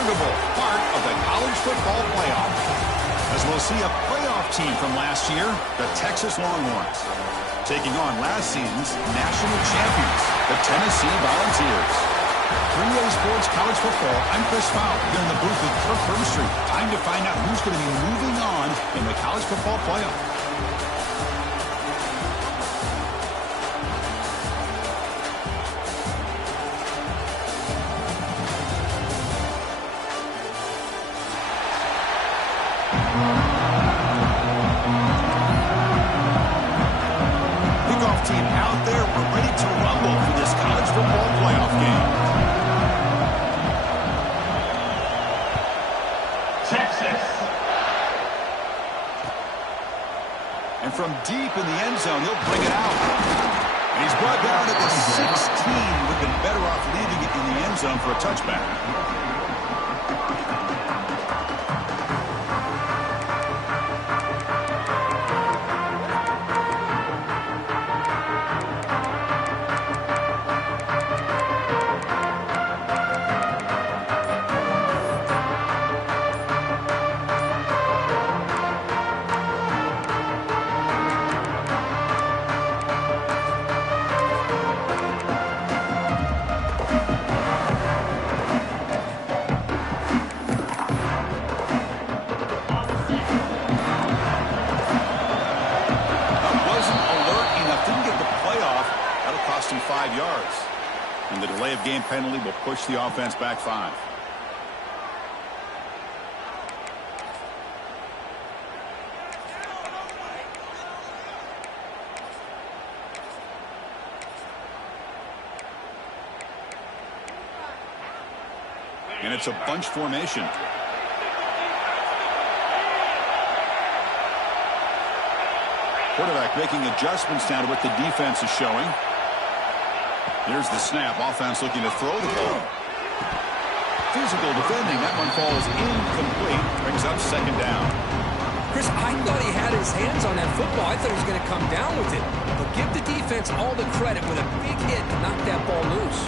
integral part of the college football playoff. As we'll see a playoff team from last year, the Texas Longhorns, taking on last season's national champions, the Tennessee Volunteers. 3A Sports College Football, I'm Chris Fowler, here in the booth with Kirk Herbstreit. Time to find out who's going to be moving on in the college football playoff. Kickoff team out there. We're ready to rumble for this college football playoff game. Texas. And from deep in the end zone, he'll bring it out. And he's brought down at the 16. Would have been better off leaving it in the end zone for a touchback. Him 5 yards, and the delay of game penalty will push the offense back 5. And it's a bunch formation. Quarterback making adjustments now to what the defense is showing. Here's the snap. Offense looking to throw the ball. Physical defending. That one falls incomplete. Brings up second down. Chris, I thought he had his hands on that football. I thought he was going to come down with it. But give the defense all the credit with a big hit to knock that ball loose.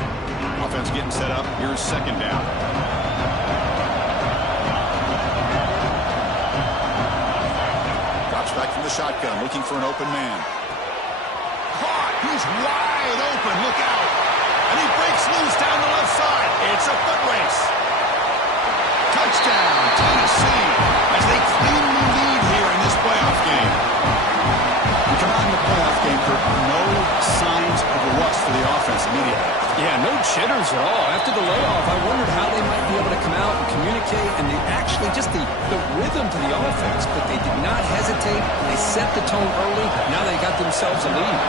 Offense getting set up. Here's second down. Drops back from the shotgun, looking for an open man. Caught. He's wide open. Look out. And he breaks loose down the left side. It's a foot race. Touchdown, Tennessee, as they cleanly lead here in this playoff game. We come out in the playoff game, Kirk. No signs of rust for the offense immediately. Yeah, no jitters at all. After the layoff, I wondered how they might be able to come out and communicate, and they actually just the rhythm to the offense, but they did not hesitate. They set the tone early. Now they got themselves a lead.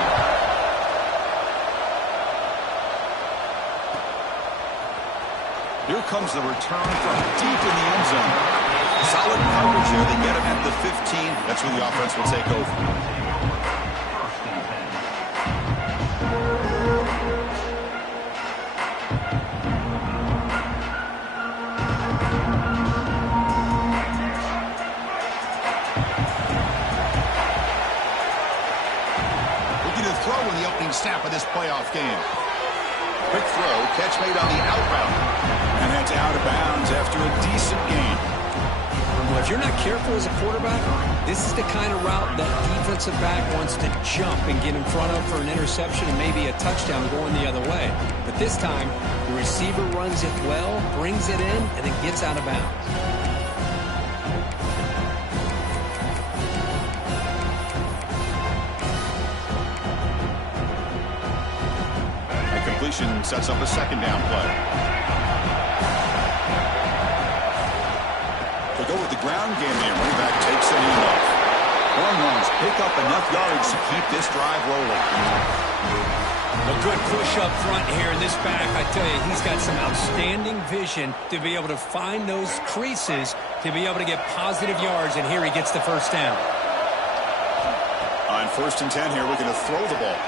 Here comes the return from deep in the end zone. Solid coverage here. They get him at the 15. That's where the offense will take over. Looking to throw in the opening snap of this playoff game. Quick throw, catch made on the out route. And that's out of bounds after a decent gain. Well, if you're not careful as a quarterback, this is the kind of route that defensive back wants to jump and get in front of for an interception and maybe a touchdown going the other way. But this time, the receiver runs it well, brings it in, and then gets out of bounds. Sets up a second down play. To go with the ground game here, running back takes the handoff. Longhorns pick up enough yards to keep this drive rolling. A good push up front here in this back. I tell you, he's got some outstanding vision to be able to find those creases to be able to get positive yards, and here he gets the first down. On 1st and 10 here, we're going to throw the ball.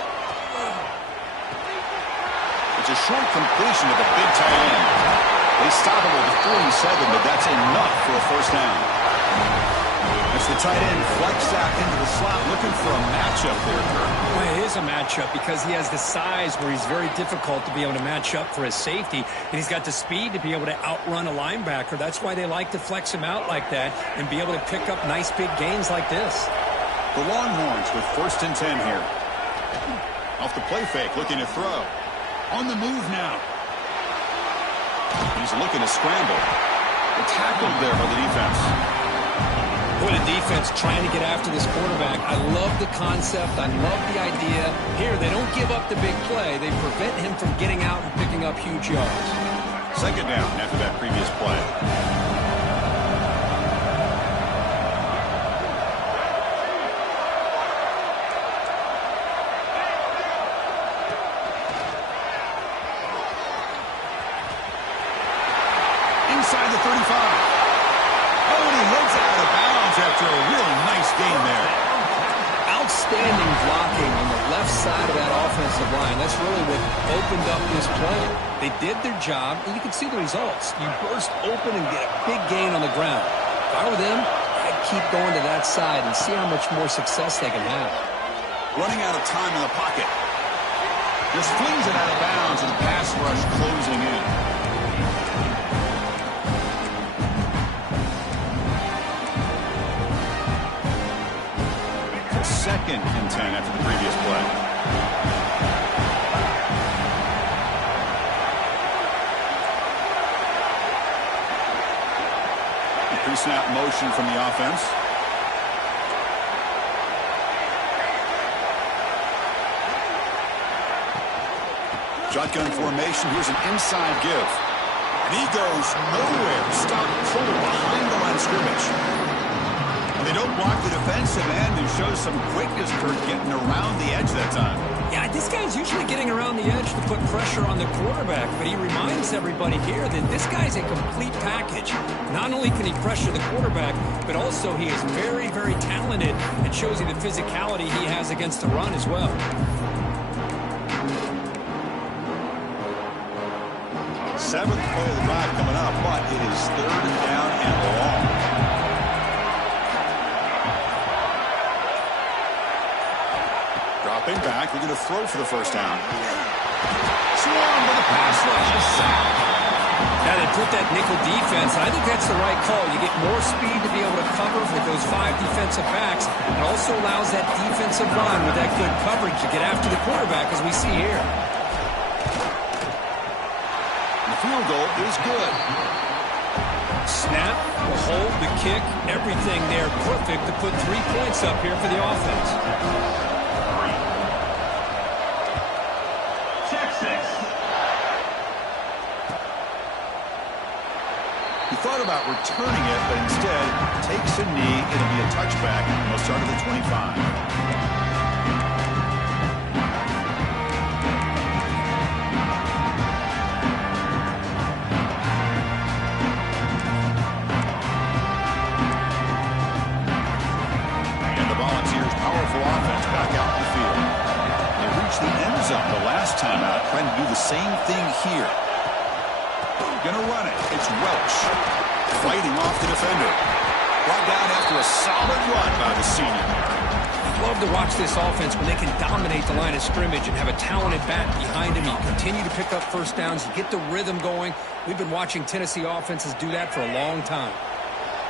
It's a short completion of a big tight end. They stop him with a 47, but that's enough for a first down. As the tight end flex out into the slot, looking for a matchup there, Kurt. Well, it is a matchup because he has the size where he's very difficult to be able to match up for his safety, and he's got the speed to be able to outrun a linebacker. That's why they like to flex him out like that and be able to pick up nice big gains like this. The Longhorns with 1st and 10 here. Off the play fake, looking to throw. On the move now. He's looking to scramble. Tackled there by the defense. Boy, the defense trying to get after this quarterback. I love the concept. I love the idea. Here, they don't give up the big play. They prevent him from getting out and picking up huge yards. 2nd down after that previous play. Inside the 35. Oh, and he heads out of bounds after a really nice gain there. Outstanding blocking on the left side of that offensive line. That's really what opened up this play. They did their job, and you can see the results. You burst open and get a big gain on the ground. If I were them, I'd keep going to that side and see how much more success they can have. Running out of time in the pocket. Just flings it out of bounds, and pass rush closing in. 2nd and 10 after the previous play. Pre-snap motion from the offense. Shotgun formation. Here's an inside give. And he goes nowhere. Stop full behind the line of scrimmage. They don't block the defensive end and show some quickness, Kurt, getting around the edge that time. Yeah, this guy's usually getting around the edge to put pressure on the quarterback, but he reminds everybody here that this guy's a complete package. Not only can he pressure the quarterback, but also he is very, very talented and shows you the physicality he has against the run as well. 7th play of the drive coming up, but it is 3rd down and long. Dropping back, we're going to throw for the 1st down. Swarm with a pass rush, a sack. Now they put that nickel defense, and I think that's the right call. You get more speed to be able to cover with those 5 defensive backs. It also allows that defensive line with that good coverage to get after the quarterback, as we see here. The field goal is good. Snap, the hold, the kick, everything there perfect to put 3 points up here for the offense. He thought about returning it, but instead takes a knee. It'll be a touchback, and they'll start at the 25. And the Volunteers' powerful offense back out in the field. They reached the end zone the last time out, trying to do the same thing here. Gonna run it. It's Welch fighting off the defender. Brought down after a solid run by the senior. I love to watch this offense when they can dominate the line of scrimmage and have a talented back behind him. You continue to pick up 1st downs. You get the rhythm going. We've been watching Tennessee offenses do that for a long time.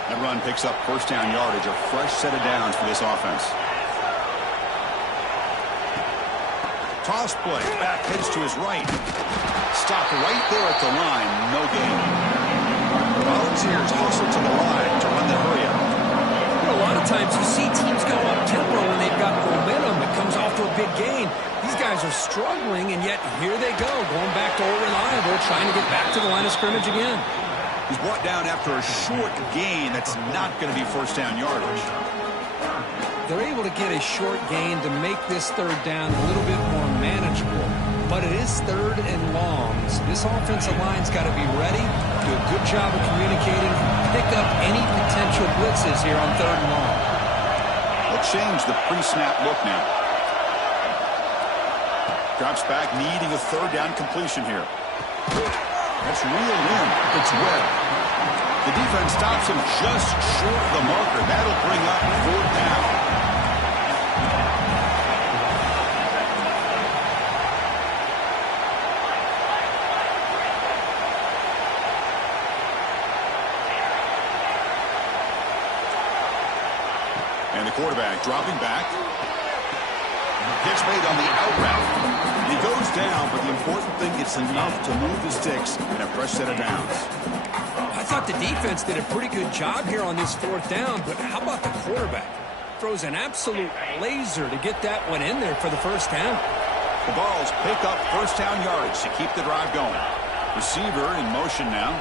That run picks up 1st down yardage, a fresh set of downs for this offense. Toss play. Back pitch to his right. Stopped right there at the line. No gain. Volunteers hustle to the line to run the hurry up. You know, a lot of times you see teams go up tempo when they've got momentum that comes off to a big gain. These guys are struggling, and yet here they go, going back to old reliable, trying to get back to the line of scrimmage again. He's brought down after a short gain. That's not going to be 1st down yardage. They're able to get a short gain to make this 3rd down a little bit more manageable. But it is 3rd and long. So this offensive line's got to be ready, do a good job of communicating, pick up any potential blitzes here on 3rd and long. They'll change the pre-snap look now. Drops back, needing a 3rd down completion here. That's reeled in. It's Webb. The defense stops him just short of the marker. That'll bring up 4th down. And the quarterback dropping back. Pitch made on the out route. He goes down, but the important thing, it's enough to move the sticks in a fresh set of downs. I thought the defense did a pretty good job here on this 4th down, but how about the quarterback? Throws an absolute laser to get that one in there for the 1st down. The Vols pick up 1st down yards to keep the drive going. Receiver in motion now.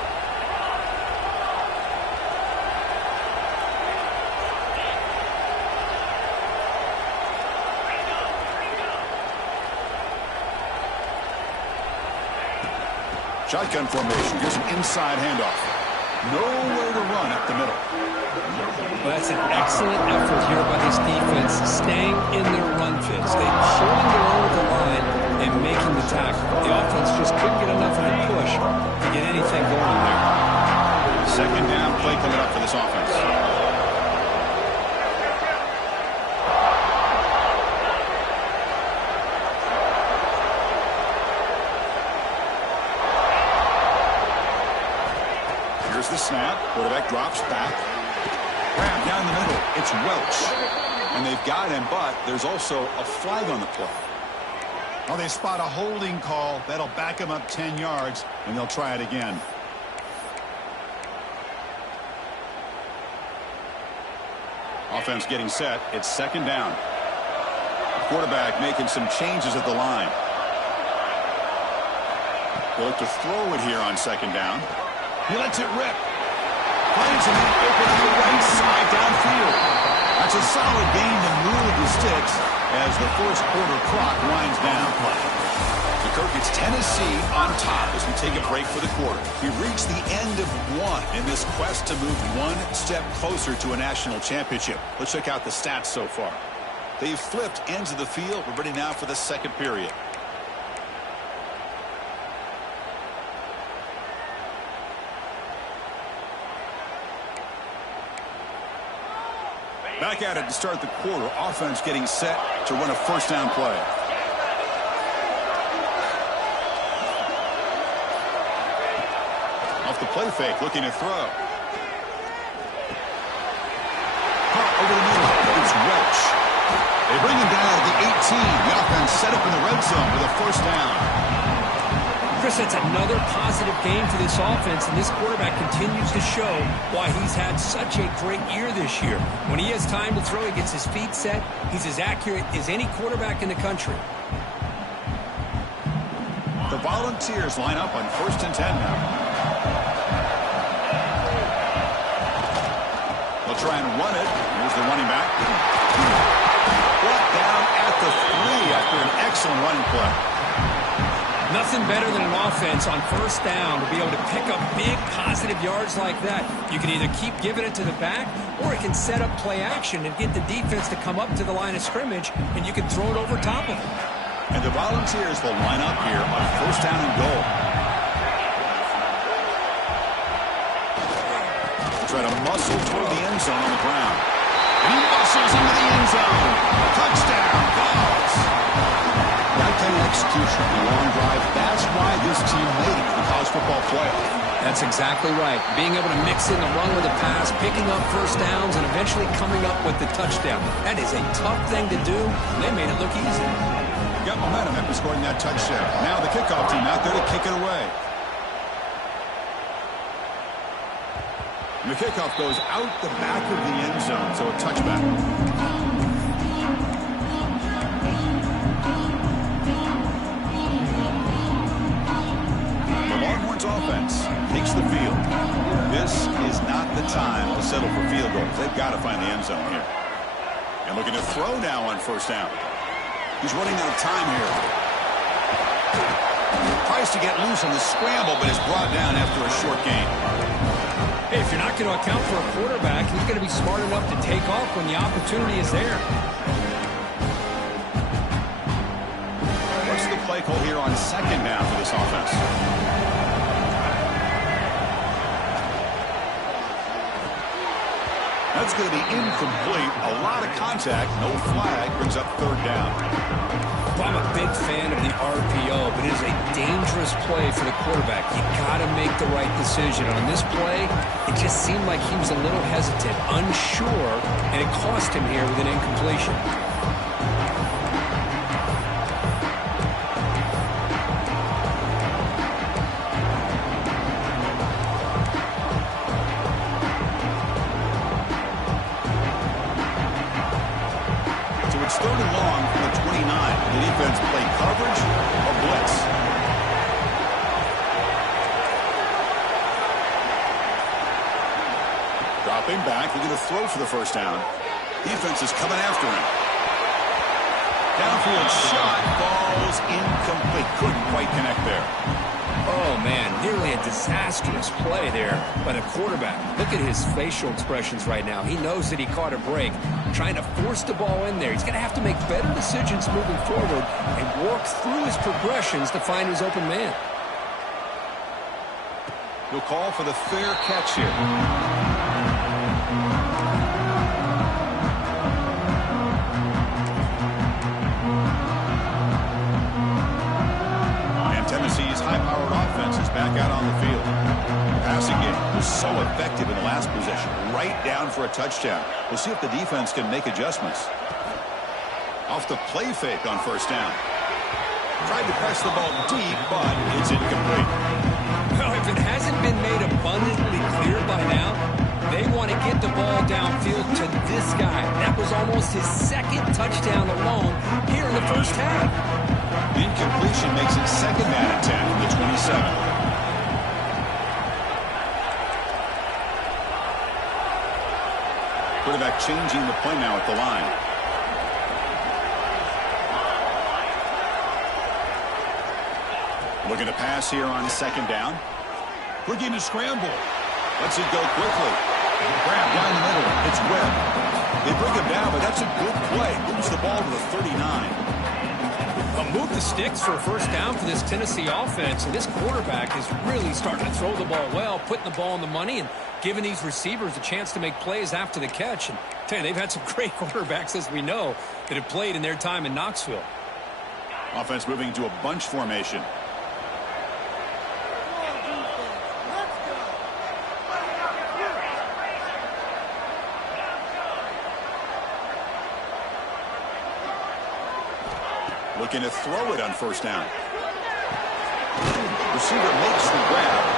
Shotgun formation. Here's an inside handoff. Nowhere to run up the middle. Well, that's an excellent effort here by this defense, staying in their run fits. They holding their own at the line and making the tackle. The offense just couldn't get enough of a push to get anything going there. 2nd down play coming up for this offense. The snap. Quarterback drops back. Grab down the middle. It's Welch. And they've got him, but there's also a flag on the play. Well, they spot a holding call. That'll back him up 10 yards, and they'll try it again. Offense getting set. It's 2nd down. Quarterback making some changes at the line. They'll look to throw it here on 2nd down. He lets it rip. Finds him open on the right side downfield. That's a solid gain to move the sticks as the 1st quarter clock winds down. The Kirk gets Tennessee on top as we take a break for the quarter. We reach the end of one in this quest to move one step closer to a national championship. Let's check out the stats so far. They've flipped ends of the field. We're ready now for the 2nd period. Back at it to start the quarter. Offense getting set to run a 1st down play. Off the play fake, looking to throw. Caught over the middle. It's Welch. They bring him down to the 18. The offense set up in the red zone with a 1st down. Chris, that's another positive game for this offense, and this quarterback continues to show why he's had such a great year this year. When he has time to throw, he gets his feet set. He's as accurate as any quarterback in the country. The Volunteers line up on 1st and 10 now. They'll try and run it. Here's the running back. Brought down at the 3 after an excellent running play. Nothing better than an offense on 1st down to be able to pick up big positive yards like that. You can either keep giving it to the back, or it can set up play action and get the defense to come up to the line of scrimmage, and you can throw it over top of them. And the Volunteers will line up here on 1st down and goal. Try to muscle toward the end zone on the ground. And he muscles into the end zone. Touchdown, Vols. That kind of execution on the long drive, that's why this team made it to the college football playoff. That's exactly right. Being able to mix in the run with the pass, picking up 1st downs, and eventually coming up with the touchdown. That is a tough thing to do, and they made it look easy. Got momentum after scoring that touchdown. Now the kickoff team out there to kick it away. And the kickoff goes out the back of the end zone, so a touchback. Offense takes the field. This is not the time to settle for field goals. They've got to find the end zone here. And looking to throw now on 1st down. He's running out of time here. Tries to get loose on the scramble, but is brought down after a short gain. Hey, if you're not going to account for a quarterback, he's going to be smart enough to take off when the opportunity is there. What's the play call here on 2nd down for this offense? That's going to be incomplete. A lot of contact. No flag. Brings up third down. Well, I'm a big fan of the RPO, but it is a dangerous play for the quarterback. You got to make the right decision. On this play, it just seemed like he was a little hesitant, unsure, and it cost him here with an incompletion. It's third and long from the 29. The defense play coverage or blitz. Dropping back, looking to throw for the first down. Defense is coming after him. Downfield shot falls incomplete. Couldn't quite connect there. Oh, man, nearly a disastrous play there by the quarterback. Look at his facial expressions right now. He knows that he caught a break, trying to force the ball in there. He's going to have to make better decisions moving forward and work through his progressions to find his open man. He'll call for the fair catch here. Tennessee's high-powered offense is back out on the field. The passing game was so effective in the last possession, right down for a touchdown. We'll see if the defense can make adjustments. Off the play fake on first down. Tried to press the ball deep, but it's incomplete. Well, if it hasn't been made abundantly clear by now, they want to get the ball downfield to this guy. That was almost his second touchdown alone here in the first half. The incompletion makes it second down and 10 from the 27. Quarterback changing the play now at the line. Looking to pass here on second down. Looking to scramble. Lets it go quickly. Grab down the middle. It's Webb. They bring him down, but that's a good play. Moves the ball to the 39. Move the sticks for a first down for this Tennessee offense, and this quarterback is really starting to throw the ball well, putting the ball on the money and giving these receivers a chance to make plays after the catch. And I tell you, they've had some great quarterbacks, as we know, that have played in their time in Knoxville. Offense moving to a bunch formation. Looking to throw it on first down. Receiver makes the grab.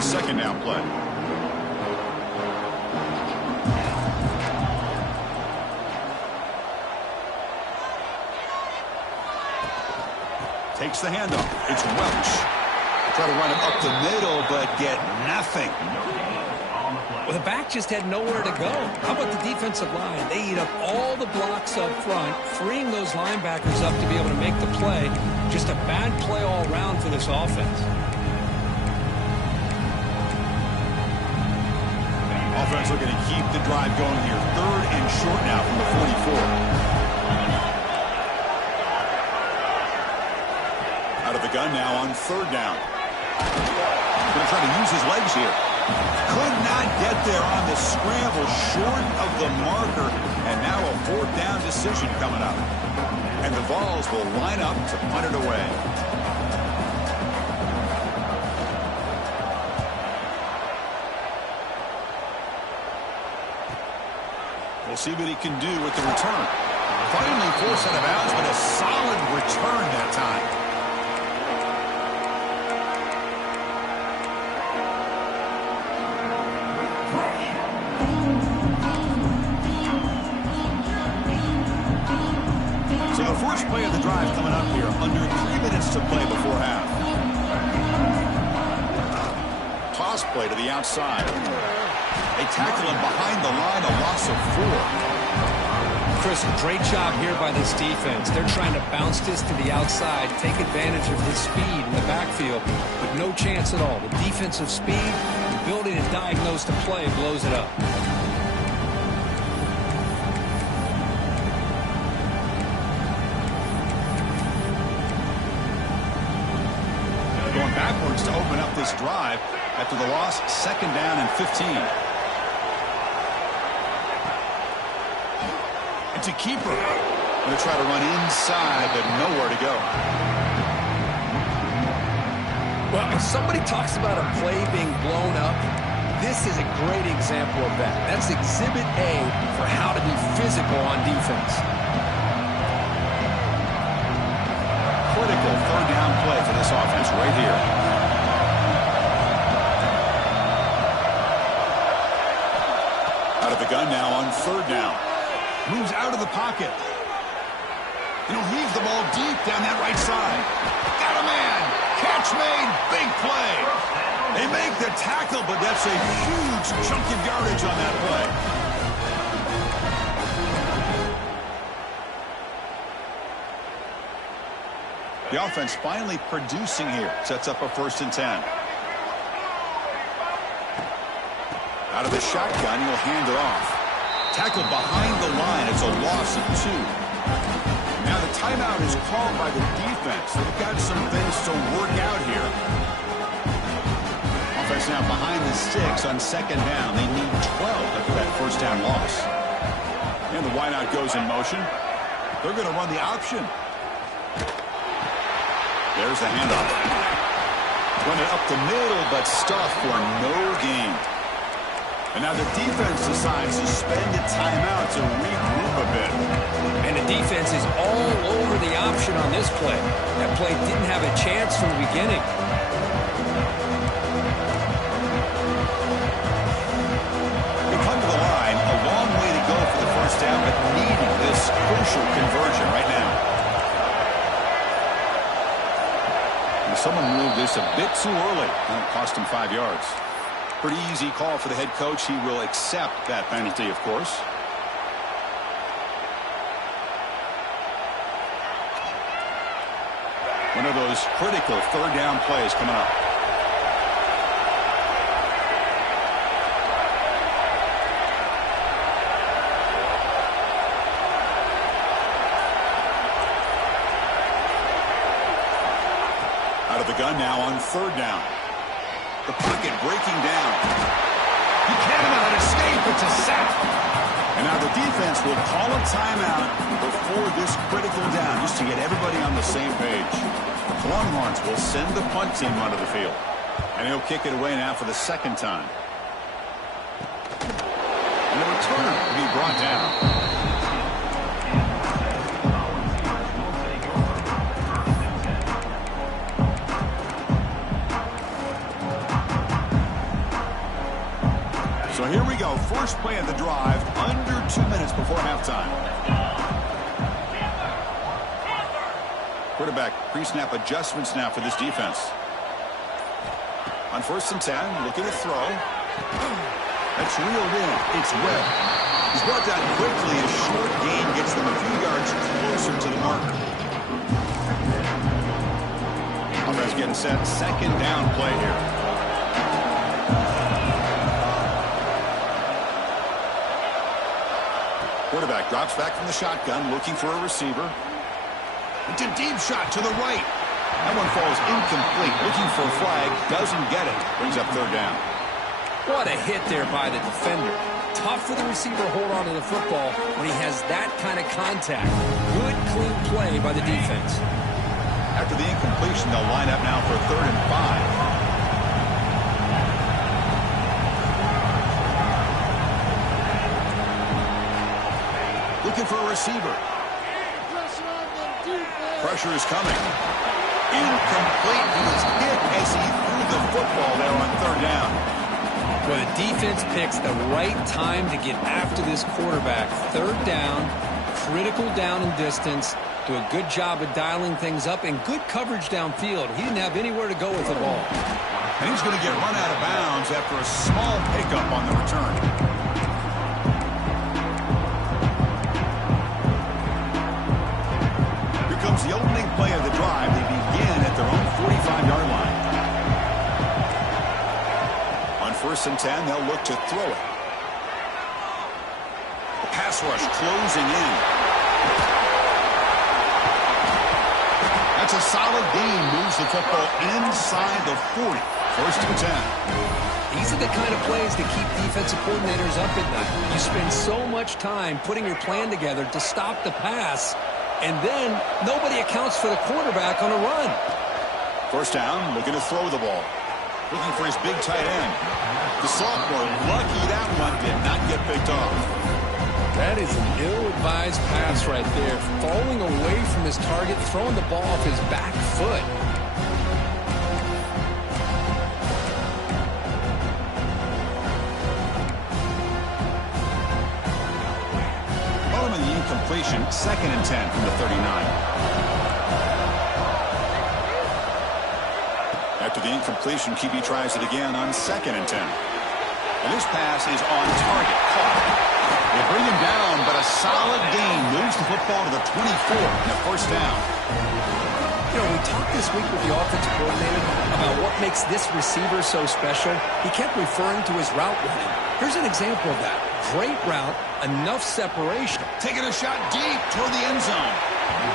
Second down play. Takes the handoff. It's Welch. Try to run him up the middle, but get nothing. Well, the back just had nowhere to go. How about the defensive line? They eat up all the blocks up front, freeing those linebackers up to be able to make the play. Just a bad play all around for this offense. Offense looking to keep the drive going here. Third and short now from the 44. Out of the gun now on third down. Going to try to use his legs here. Could not get there on the scramble, short of the marker. And now a fourth down decision coming up. And the Vols will line up to punt it away. We'll see what he can do with the return. Finally forced out of bounds, but a solid return that time. So the first play of the drive coming up here, under 3 minutes to play before half. Toss play to the outside. They tackle him behind the line, a loss of 4. Chris, great job here by this defense. They're trying to bounce this to the outside, take advantage of his speed in the backfield, but no chance at all. The defensive speed, the ability to diagnose the play blows it up. Going backwards to open up this drive after the loss, 2nd down and 15. It's a keeper. Going to try to run inside, but nowhere to go. Well, if somebody talks about a play being blown up, this is a great example of that. That's Exhibit A for how to be physical on defense. Critical 3rd down play for this offense right here. Out of the gun now on 3rd down. Moves out of the pocket. And he'll heave the ball deep down that right side. Got a man. Catch made. Big play. They make the tackle, but that's a huge chunk of yardage on that play. The offense finally producing here. Sets up a 1st and 10. Out of the shotgun, he'll hand it off. Tackled behind the line. It's a loss of 2. Now the timeout is called by the defense. They've got some things to work out here. Offense now behind the 6 on 2nd down. They need 12 after that 1st down loss. And the wideout goes in motion. They're going to run the option. There's the handoff. Run it up the middle, but stuffed for no gain. And now the defense decides to spend a timeout to regroup a bit. And the defense is all over the option on this play. That play didn't have a chance from the beginning. They come to the line, a long way to go for the 1st down, but needing this crucial conversion right now. And someone moved this a bit too early, and it cost him 5 yards. Pretty easy call for the head coach. He will accept that penalty, of course. One of those critical 3rd down plays coming up. Out of the gun now on 3rd down. The pocket breaking down. He cannot escape. It's a sack. And now the defense will call a timeout before this critical down, just to get everybody on the same page. The Longhorns will send the punt team onto the field. And he'll kick it away now for the 2nd time. And the return will be brought down. So here we go. First play of the drive, under 2 minutes before halftime. Quarterback pre-snap adjustments now for this defense. On 1st and 10, looking to throw. That's reeled in. It's Webb. He's brought down quickly. A short gain gets them a few yards closer to the marker. Offense getting set. 2nd down play here. Quarterback drops back from the shotgun, looking for a receiver. It's a deep shot to the right. That one falls incomplete. Looking for a flag, doesn't get it. Brings up 3rd down. What a hit there by the defender. Tough for the receiver to hold on to the football when he has that kind of contact. Good, clean play by the defense. After the incompletion, they'll line up now for 3rd and 5. Looking for a receiver. Pressure is coming. Incomplete. He was hit as he threw the football there on 3rd down. Well, the defense picks the right time to get after this quarterback. 3rd down, critical down and distance. Do a good job of dialing things up and good coverage downfield. He didn't have anywhere to go with the ball. And he's going to get run out of bounds after a small pickup on the return. becomes the opening play of the drive. They begin at their own 45-yard line. On 1st and 10, they'll look to throw it. The pass rush closing in. That's a solid gain. Moves the football inside the 40. 1st and 10. These are the kind of plays that keep defensive coordinators up at night. You spend so much time putting your plan together to stop the pass, and then nobody accounts for the quarterback on a run. 1st down, looking to throw the ball. Looking for his big tight end. The sophomore, lucky that one did not get picked off. That is an ill-advised pass right there. Falling away from his target, throwing the ball off his back foot. Following the incompletion, 2nd and 10 from the 39. After the incompletion, QB tries it again on 2nd and 10. And this pass is on target. Caught. They bring him down, but a solid gain moves the football to the 24 and a 1st down. You know, we talked this week with the offensive coordinator about what makes this receiver so special. He kept referring to his route running. Here's an example of that. Great route, enough separation. Taking a shot deep toward the end zone.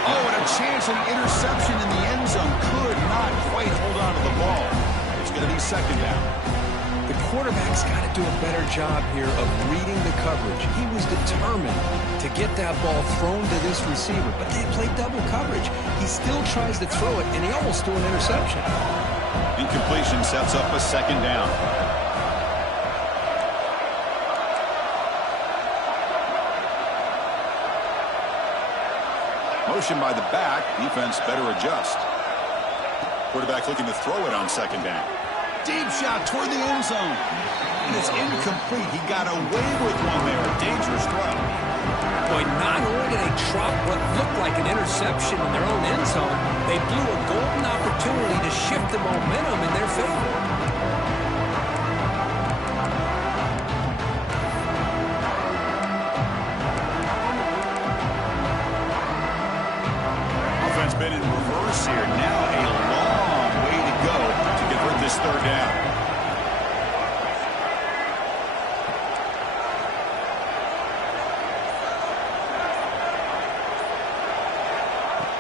Oh, and a chance at an interception in the end zone. Could not quite hold on to the ball. It's going to be 2nd down. The quarterback's got to do a better job here of reading the coverage. He was determined to get that ball thrown to this receiver, but they played double coverage. He still tries to throw it, and he almost threw an interception. Incompletion sets up a 2nd down. Motion by the back. Defense better adjust. Quarterback looking to throw it on 2nd down. Deep shot toward the end zone. And it's incomplete. He got away with one there. A dangerous throw. Boy, not only did they drop what looked like an interception in their own end zone, they blew a golden opportunity to shift the momentum in their favor. Offense been in reverse here. Now a long way to go to convert this 3rd down.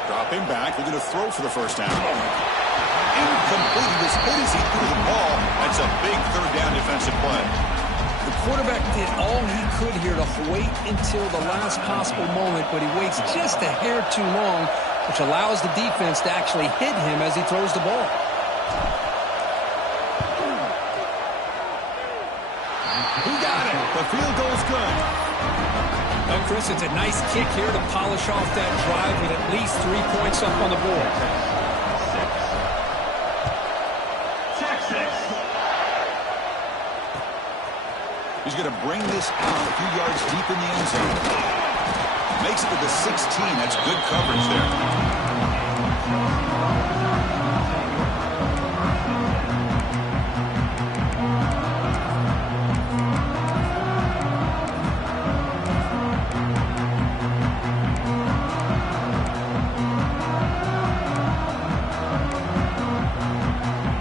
Dropping back, looking to throw for the 1st down. Incomplete. He was hit as he threw the ball. That's a big 3rd down defensive play. The quarterback did all he could here to wait until the last possible moment, but he waits just a hair too long, which allows the defense to actually hit him as he throws the ball. He got it. The field goal's good. Well, Chris, it's a nice kick here to polish off that drive with at least 3 points up on the board. He's going to bring this out a few yards deep in the end zone. Makes it to the 16. That's good coverage there.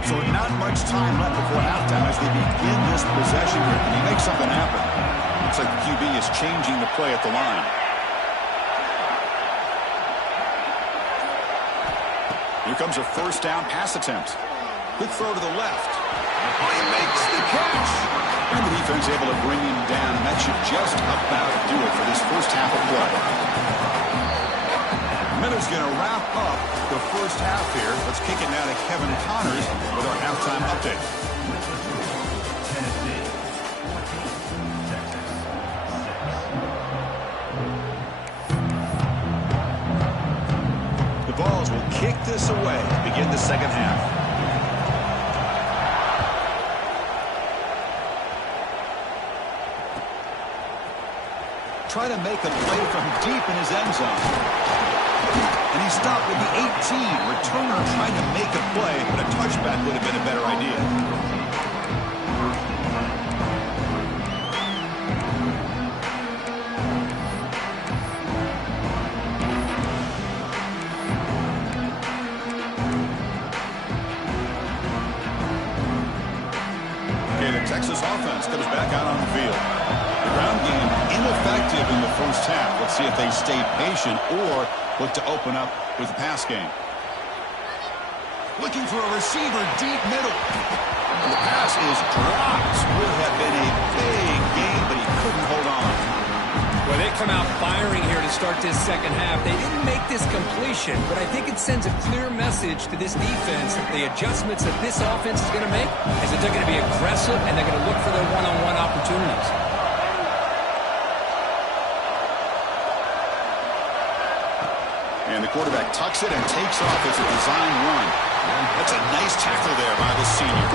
So not much time left before halftime as they begin this possession here. Can he make something happen? Looks like the QB is changing the play at the line. Here comes a 1st down pass attempt. Quick throw to the left. Oh, he makes the catch. And the defense able to bring him down, and that should just about do it for this 1st half of play. Miller's going to wrap up the 1st half here. Let's kick it now to Kevin Connors with our halftime update. The Vols will kick this away to begin the 2nd half. Try to make a play from deep in his end zone. And he stopped with the 18. Returner trying to make a play, but a touchback would have been a better idea. Texas offense comes back out on the field. The ground game ineffective in the first half. Let's see if they stay patient or look to open up with the pass game. Looking for a receiver deep middle. And the pass is dropped. Would have been a big game, but he couldn't hold on. Well, they come out firing here to start this second half. They didn't make this completion, but I think it sends a clear message to this defense that the adjustments that this offense is going to make is that they're going to be aggressive and they're going to look for their one-on-one opportunities. And the quarterback tucks it and takes off. It's a design run. That's a nice tackle there by the senior.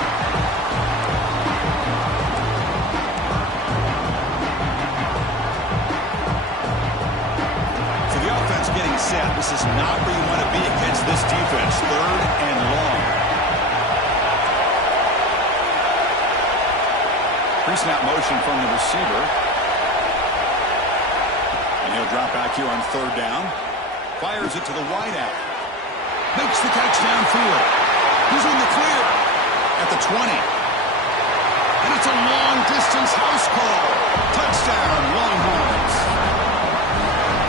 Getting set. This is not where you want to be against this defense. 3rd and long. Pre-snap motion from the receiver. And he'll drop back here on 3rd down. Fires it to the wideout. Makes the catch downfield. He's in the clear at the 20. And it's a long-distance house call. Touchdown, Longhorns.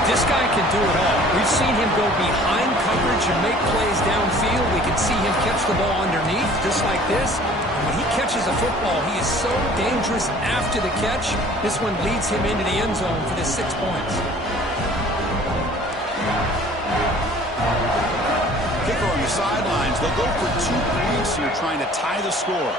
This guy can do it all. We've seen him go behind coverage and make plays downfield. We can see him catch the ball underneath, just like this. And when he catches a football, he is so dangerous after the catch. This one leads him into the end zone for the 6 points. Kicker on the sidelines. They'll go for 2 points here, trying to tie the score.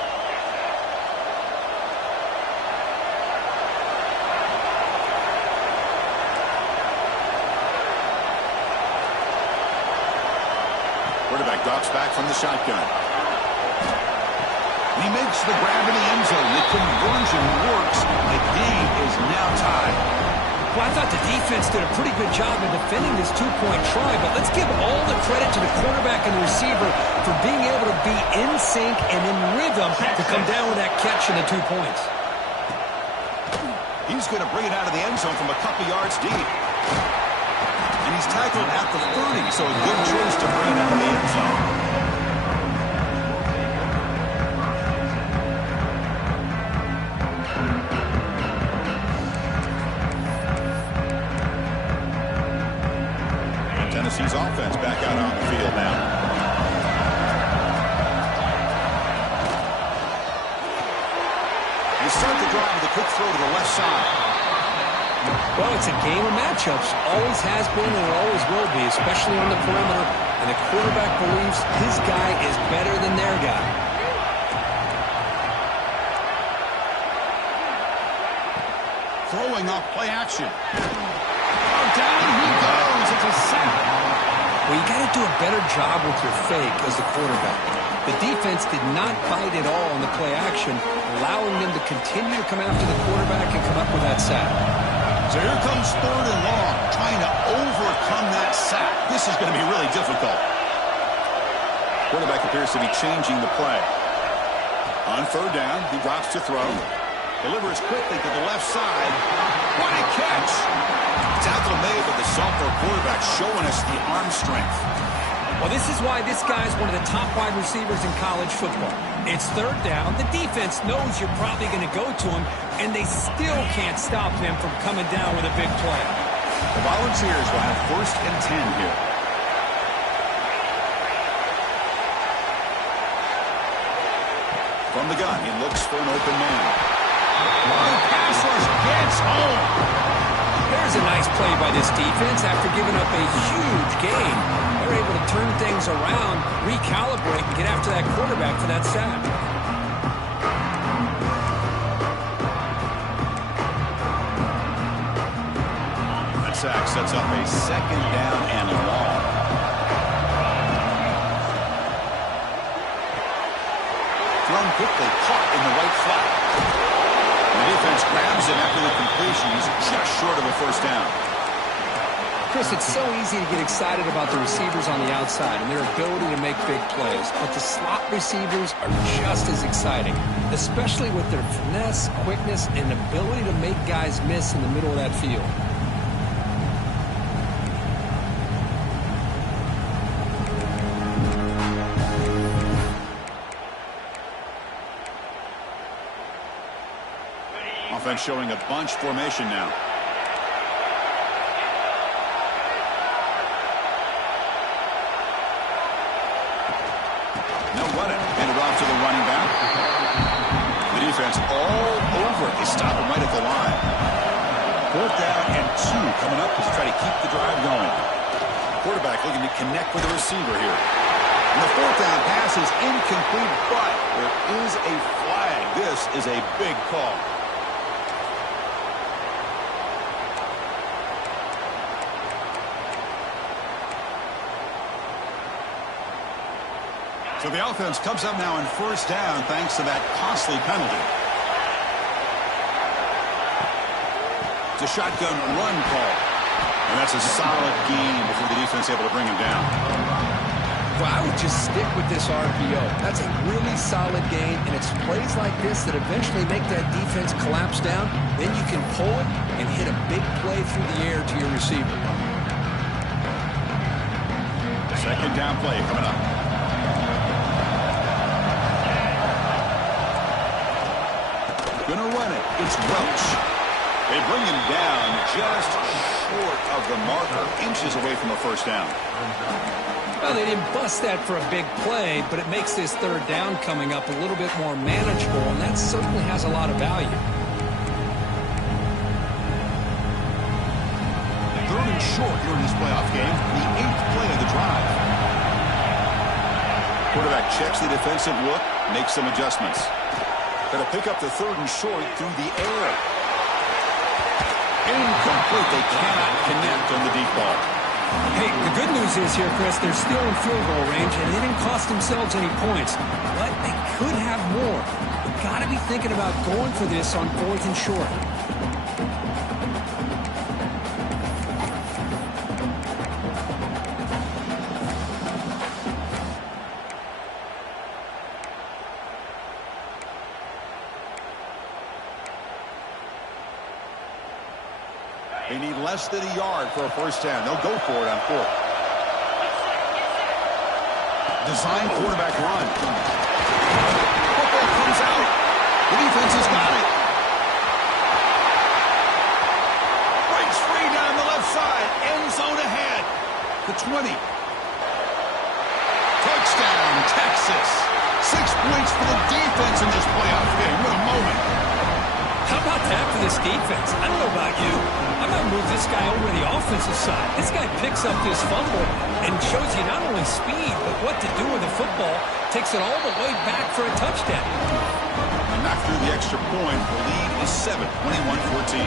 Quarterback drops back from the shotgun. He makes the grab in the end zone. The conversion works. The game is now tied. Well, I thought the defense did a pretty good job of defending this 2-point try, but let's give all the credit to the quarterback and the receiver for being able to be in sync and in rhythm to come down with that catch and the 2 points. He's going to bring it out of the end zone from a couple yards deep. And he's tackled at the 30, so a good choice to bring it out of the end zone. And Tennessee's offense back out on the field now. They start the drive with a quick throw to the left side. Well, it's a game of matchups. Always has been and it always will be, especially on the perimeter. And the quarterback believes his guy is better than their guy. Throwing off play action. Oh, down he goes. It's a sack. Well, you got to do a better job with your fake as the quarterback. The defense did not bite at all on the play action, allowing them to continue to come after the quarterback and come up with that sack. So here comes 3rd and long, trying to overcome that sack. This is going to be really difficult. Quarterback appears to be changing the play. On 3rd down, he drops to throw. Delivers quickly to the left side. What a catch! Tackle made, but the sophomore quarterback showing us the arm strength. Well, this is why this guy's one of the top wide receivers in college football. It's 3rd down. The defense knows you're probably going to go to him, and they still can't stop him from coming down with a big play. The Volunteers will have 1st and 10 here. From the gun, he looks for an open man. Oh, pass rush gets home. There's a nice play by this defense after giving up a huge gain. They're able to turn things around, recalibrate, and get after that quarterback for that sack. That sack sets up a 2nd down and long. Thrown quickly, caught in the right flat. The defense grabs it after the completion. He's just short of a 1st down. Chris, it's so easy to get excited about the receivers on the outside and their ability to make big plays, but the slot receivers are just as exciting, especially with their finesse, quickness, and ability to make guys miss in the middle of that field. Offense showing a bunch formation now. No running. Handed off to the running back. The defense all over. They stop him right at the line. 4th down and 2 coming up as they try to keep the drive going. Quarterback looking to connect with the receiver here. And the 4th down pass is incomplete, but there is a flag. This is a big call. So the offense comes up now in 1st down thanks to that costly penalty. It's a shotgun run call. And that's a solid gain before the defense able to bring him down. Well, I would just stick with this RPO. That's a really solid gain, and it's plays like this that eventually make that defense collapse down. Then you can pull it and hit a big play through the air to your receiver. 2nd down play coming up. Gonna run it. It's Welch. They bring him down just short of the marker, inches away from a 1st down. Well, they didn't bust that for a big play, but it makes this 3rd down coming up a little bit more manageable, and that certainly has a lot of value. 3rd and short here in this playoff game, the 8th play of the drive. Quarterback checks the defensive look, makes some adjustments. Going to pick up the 3rd and short through the air. Incomplete. They cannot connect on the deep ball. Hey, the good news is here, Chris, they're still in field goal range, and they didn't cost themselves any points. But they could have more. They've got to be thinking about going for this on 4th and short. They need less than a yard for a 1st down. They'll go for it on 4th. Design quarterback run. Football comes out. The defense has got it. Breaks free down the left side. End zone ahead. The 20. Touchdown, Texas. 6 points for the defense in this playoff game. What a moment. How about that for this defense? I don't know about you. I might move this guy over to the offensive side. This guy picks up this fumble and shows you not only speed, but what to do with the football. Takes it all the way back for a touchdown. And not through the extra point. The lead is 7, 21-14.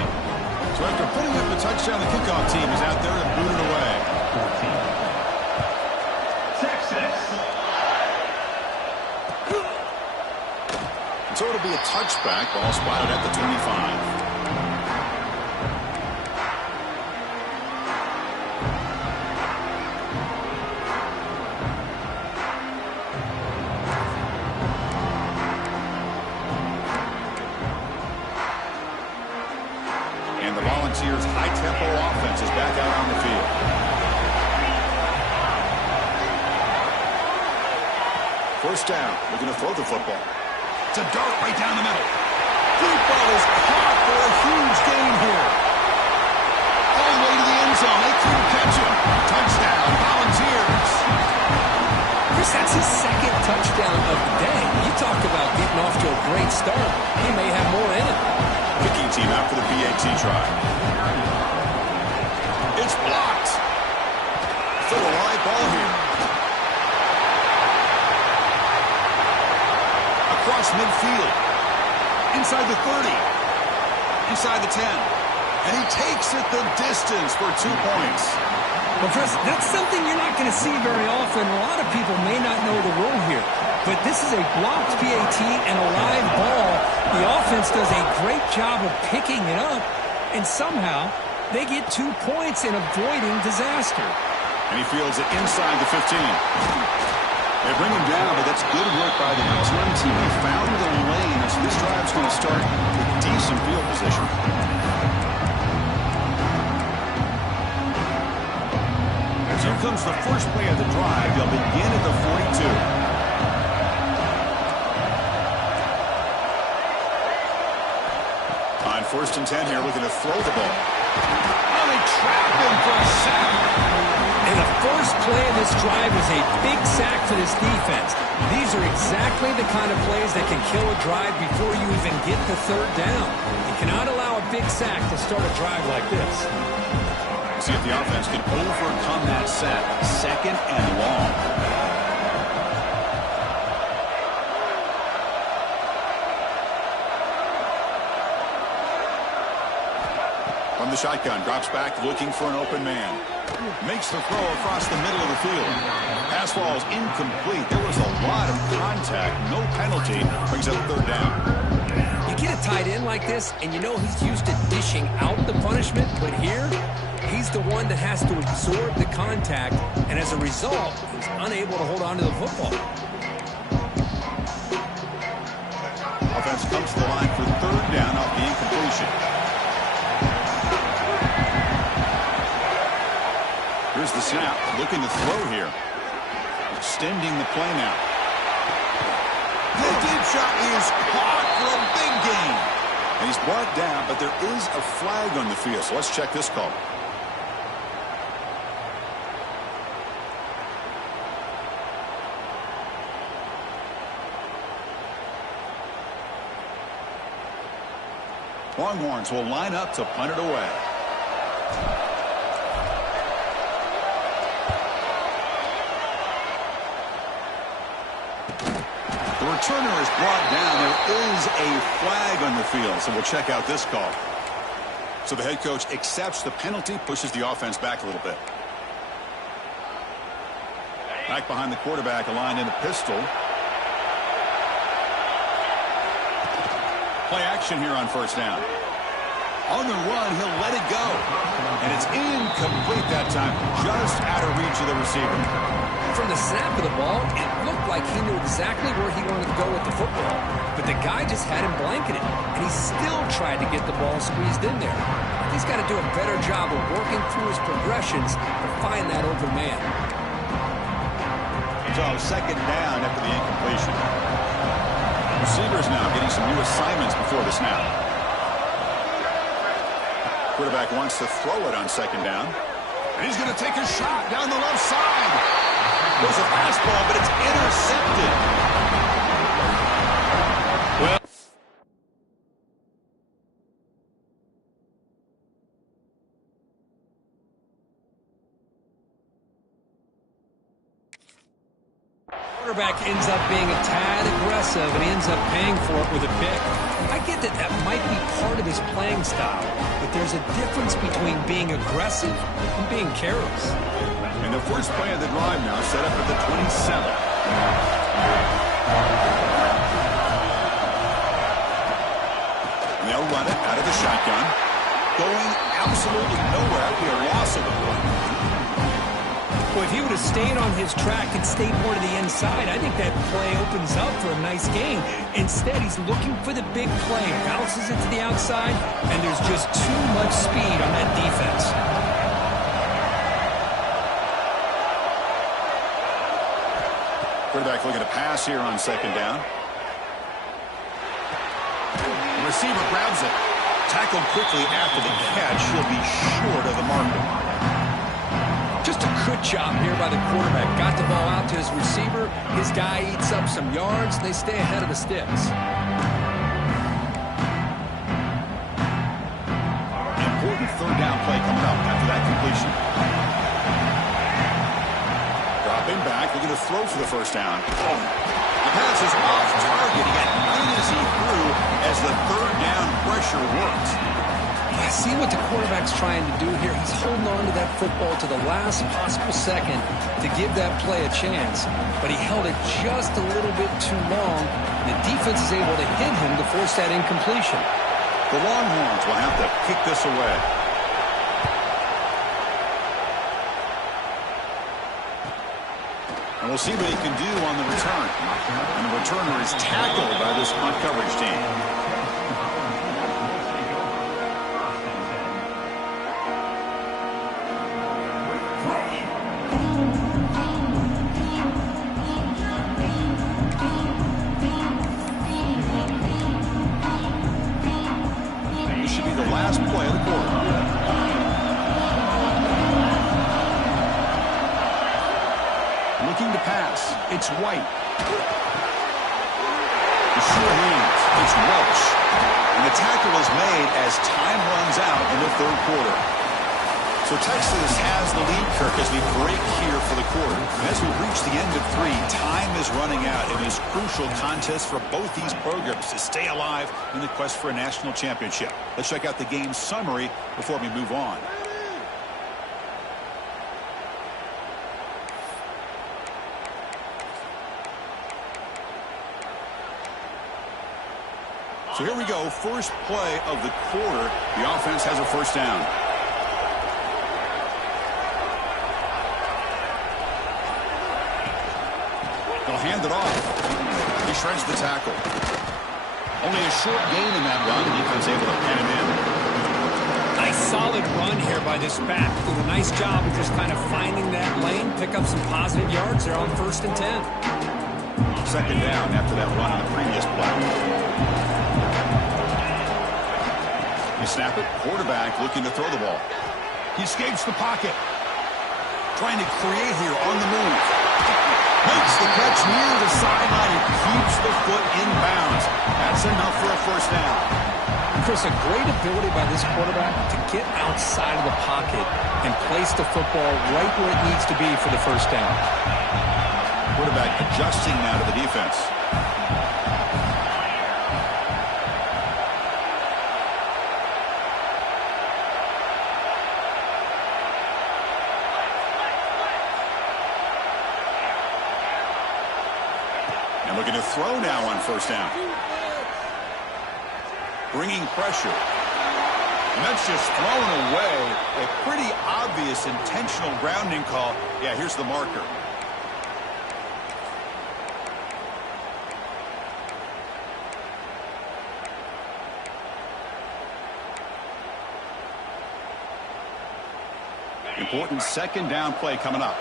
So after putting up a touchdown, the kickoff team is out there to boot it away. Texas. So it'll be a touchback. Ball spotted at the 25. And the Volunteers' high-tempo offense is back out on the field. First down. Looking to throw the football. It's a dart right down the middle. Deep ball is caught for a huge gain here. All the way to the end zone. They couldn't catch him. Touchdown, Volunteers. Chris, that's his 2nd touchdown of the day. You talk about getting off to a great start. He may have more in it. Kicking team out for the PAT try. It's blocked. Still a live ball here. Across midfield. Inside the 30. Inside the 10. And he takes it the distance for 2 points. Well, Chris, that's something you're not going to see very often. A lot of people may not know the rule here. But this is a blocked PAT and a live ball. The offense does a great job of picking it up. And somehow, they get 2 points in avoiding disaster. And he fields it inside the 15. They bring him down, but that's good work by the return team. They found the lane, so this drive's going to start with decent field position. As here comes the first play of the drive, they'll begin at the 42. On First and 10 here, looking to throw the ball. Oh, they trap him for a sack. And the first play of this drive is a big sack for this defense. These are exactly the kind of plays that can kill a drive before you even get the third down. You cannot allow a big sack to start a drive like this. See if the offense can overcome that sack. Second and long. From the shotgun, drops back looking for an open man. Makes the throw across the middle of the field. Pass ball is incomplete. There was a lot of contact. No penalty. Brings up third down. You get a tight end like this, and you know he's used to dishing out the punishment, but here, he's the one that has to absorb the contact, and as a result, he's unable to hold on to the football. Offense comes to the line for third down off the incompletion. Here's the snap, looking to throw here. Extending the play now. The deep shot is caught for a big gain. And he's brought down, but there is a flag on the field, so let's check this call. Longhorns will line up to punt it away. The returner is brought down. There is a flag on the field, so we'll check out this call. So the head coach accepts the penalty, pushes the offense back a little bit. Back behind the quarterback, aligned in a pistol. Play action here on first down. On the run, he'll let it go. And it's incomplete that time, just out of reach of the receiver. From the snap of the ball, it looked like he knew exactly where he wanted to go with the football. But the guy just had him blanketed, and he still tried to get the ball squeezed in there. He's got to do a better job of working through his progressions to find that open man. So second down after the incompletion. Receivers now getting some new assignments before the snap. Quarterback wants to throw it on second down. And he's going to take a shot down the left side. There's a fastball, but it's intercepted. Well, quarterback ends up being a tad aggressive, and he ends up paying for it with a pick. I get that that might be part of his playing style, but there's a difference between being aggressive and being careless. And the first play of the drive now set up at the 27. And they'll run it out of the shotgun. Going absolutely nowhere. It'll be a loss of the ball. Well, if he would have stayed on his track and stayed more to the inside, I think that play opens up for a nice gain. Instead, he's looking for the big play, bounces it to the outside, and there's just too much speed on that defense. Quarterback looking to pass here on second down. The receiver grabs it. Tackled quickly after the catch. He'll be short of the marker. Just a good job here by the quarterback. Got the ball out to his receiver. His guy eats up some yards. They stay ahead of the sticks. Important third down play coming up after that completion. Dropping back, looking to throw for the first down. Oh. The pass is off target. He got clean as he threw as the third down pressure worked. I see what the quarterback's trying to do here. He's holding on to that football to the last possible second to give that play a chance. But he held it just a little bit too long. The defense is able to hit him to force that incompletion. The Longhorns will have to kick this away. And we'll see what he can do on the return. And the returner is tackled by this punt coverage team. Looking to pass. It's White. The sure hands. It's Welch. And the tackle is made as time runs out in the third quarter. So Texas has the lead, Kirk, as we break here for the quarter. As we reach the end of 3, time is running out in this crucial contest for both these programs to stay alive in the quest for a national championship. Let's check out the game summary before we move on. So here we go, first play of the quarter. The offense has a first down. They'll hand it off. He shreds the tackle. Only a short gain in that run. Defense able to pin him in. Nice solid run here by this back. Did a nice job of just kind of finding that lane, pick up some positive yards there on 1st and 10. Second down after that run on the previous play. You snap it, quarterback looking to throw the ball. He escapes the pocket. Trying to create here on the move. Makes the catch near the sideline and keeps the foot in bounds. That's enough for a first down. Chris, a great ability by this quarterback to get outside of the pocket and place the football right where it needs to be for the first down. Quarterback adjusting now to the defense. And looking to throw now on first down. Bringing pressure. And that's just thrown away. A pretty obvious intentional grounding call. Yeah, here's the marker. Important second down play coming up.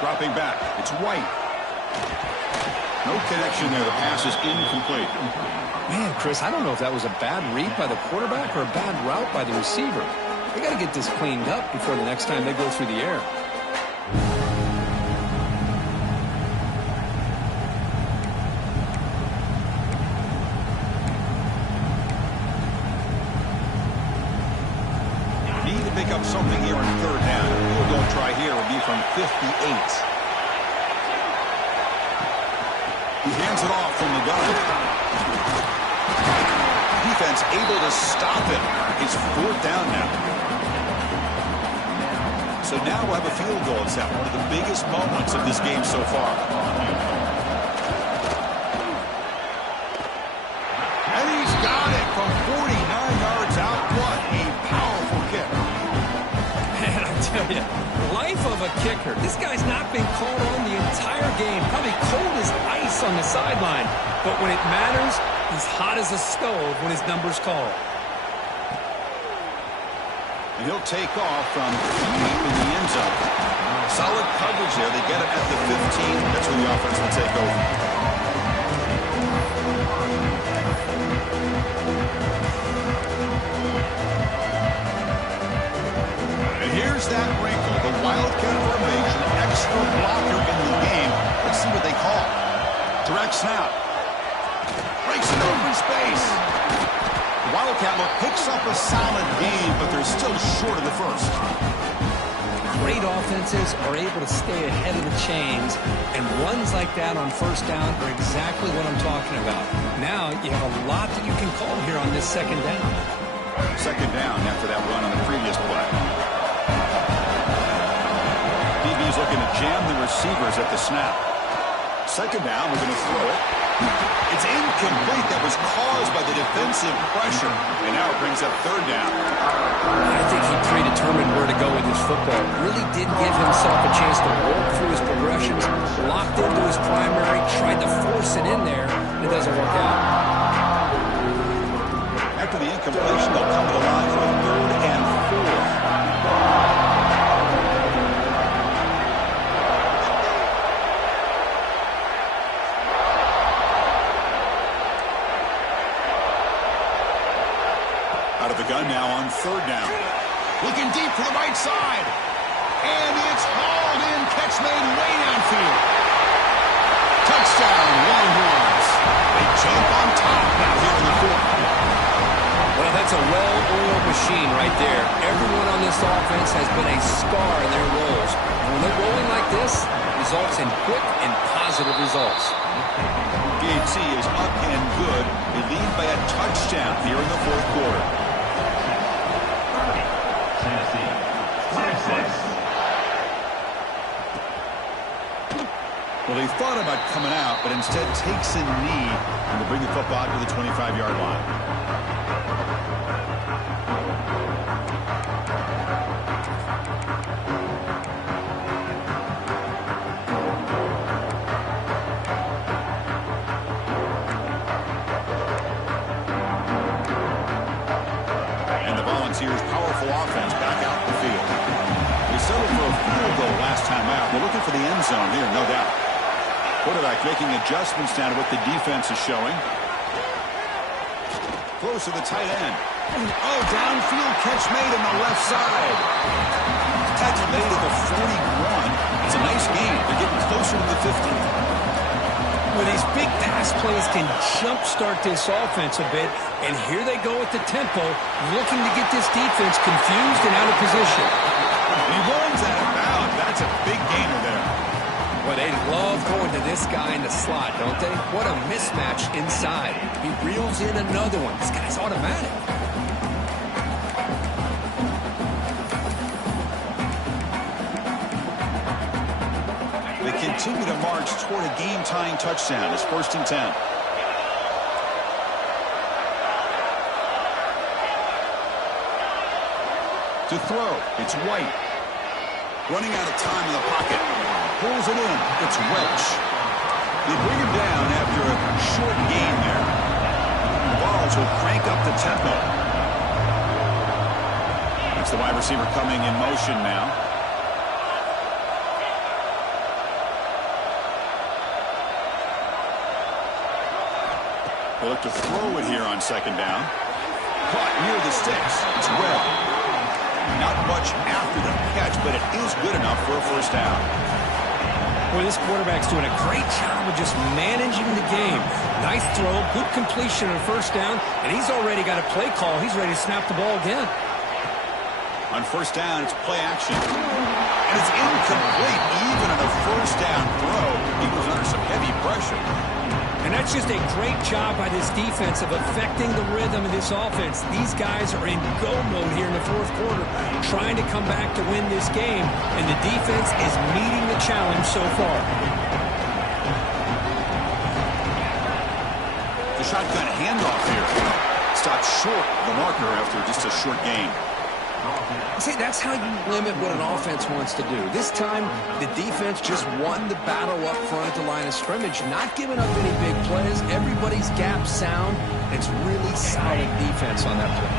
Dropping back. It's White. No connection there. The pass is incomplete. Man, Chris, I don't know if that was a bad read by the quarterback or a bad route by the receiver. They got to get this cleaned up before the next time they go through the air. Need to pick up something here on third down. Field goal try here will be from 58. He hands it off from the gun. Defense able to stop it. It's fourth down now. So now we'll have a field goal attempt. One of the biggest moments of this game so far. And he's got it from 49 yards out. What a powerful kick. Man, I tell you, life of a kicker. This guy's not been called on the entire game. Probably cold as ice on the sideline. But when it matters, he's hot as a stove when his number's called. And he'll take off from deep in the end zone. Solid coverage there. They get it at the 15. That's where the offense will take over. And here's that wrinkle. The Wildcat formation, extra blocker in the game. Let's see what they call. Direct snap. Breaks it open space. The Wildcat look picks up a solid game, but they're still short of the first. Great offenses are able to stay ahead of the chains, and runs like that on first down are exactly what I'm talking about. Now you have a lot that you can call here on this second down. Second down after that run on the previous play. DB's looking to jam the receivers at the snap. Second down, we're going to throw it. It's incomplete. That was caused by the defensive pressure. And now it brings up third down. I think he predetermined where to go with his football. Really did give himself a chance to work through his progressions, locked into his primary, tried to force it in there, and it doesn't work out. After the incompletion, they'll come to the line for a third and 4. Out of the gun now on third down. Looking deep to the right side. And it's hauled in. Catch made way downfield. Touchdown, Longhorns. They jump on top now here in the fourth. Well, that's a well-oiled machine right there. Everyone on this offense has been a star in their roles. And when they're rolling like this, it results in quick and positive results. BHC is up and good. They lead by a touchdown here in the fourth quarter. Tennessee, 6-6. Well, they thought about coming out, but instead takes a knee and will bring the football out to the 25-yard line. And the Volunteers' powerful offense back out in the field. They settled for a field goal last time out. They're looking for the end zone here, no doubt. Quarterback making adjustments down to what the defense is showing. Close to the tight end. Oh, downfield catch made on the left side. Catch made at the 41. It's a nice game. They're getting closer to the 50. Well, these big pass plays can jumpstart this offense a bit, and here they go at the tempo, looking to get this defense confused and out of position. He runs out of bounds. That's a big gainer there. Well, they love going to this guy in the slot, don't they? What a mismatch inside. He reels in another one. This guy's automatic. They continue to march toward a game-tying touchdown. It's 1st and 10. To throw, it's White. Running out of time in the pocket. Pulls it in. It's Welch. They bring him down after a short gain there. The Vols will crank up the tempo. That's the wide receiver coming in motion now. They look to throw it here on 2nd down. Caught near the sticks. It's Webb. Not much after the catch, but it is good enough for a 1st down. Well, this quarterback's doing a great job of just managing the game. Nice throw, good completion on 1st down, and he's already got a play call. He's ready to snap the ball again. On 1st down, it's play action. And it's incomplete. Even on a 1st down throw, he was under some heavy pressure. And that's just a great job by this defense of affecting the rhythm of this offense. These guys are in go mode here in the 4th quarter, trying to come back to win this game, and the defense is meeting the challenge so far. The shotgun handoff here. Stopped short of the marker after just a short gain. See, that's how you limit what an offense wants to do. This time, the defense just won the battle up front at the line of scrimmage, not giving up any big plays. Everybody's gap sound. It's really solid defense on that play.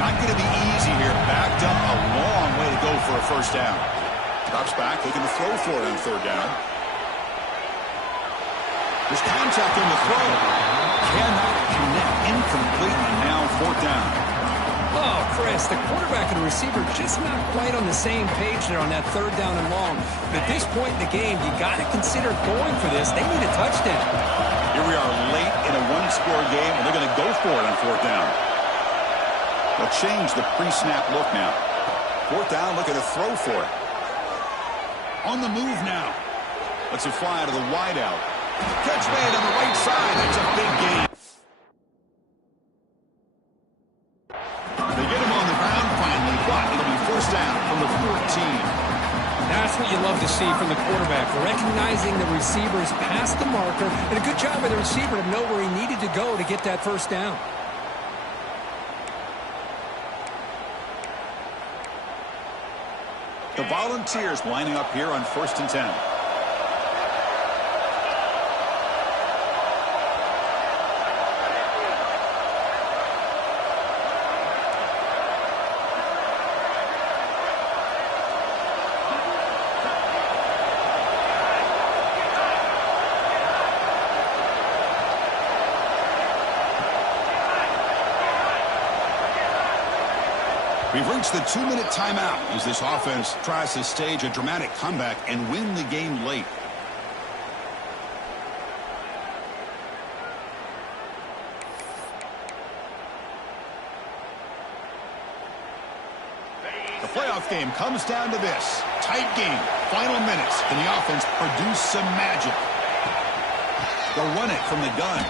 Not going to be easy here. Backed up a long way to go for a 1st down. Drops back, looking to throw for it on 3rd down. There's contact on the throw. Cannot connect. Incomplete, and now 4th down. Oh, Chris, the quarterback and the receiver just not quite on the same page there on that 3rd down and long. But at this point in the game, you got to consider going for this. They need a touchdown. Here we are late in a one-score game, and they're going to go for it on 4th down. They'll change the pre-snap look now. 4th down, looking to throw for it. On the move now. Lets it fly to the wideout. Catch made on the right side. That's a big gain. They get him on the ground finally, but it'll be 1st down from the 14. That's what you love to see from the quarterback, recognizing the receivers past the marker, and a good job by the receiver to know where he needed to go to get that 1st down. The Volunteers lining up here on 1st and 10. We've reached the 2-minute timeout as this offense tries to stage a dramatic comeback and win the game late. The playoff game comes down to this. Tight game, final minutes, and the offense produced some magic. They'll run it from the gun.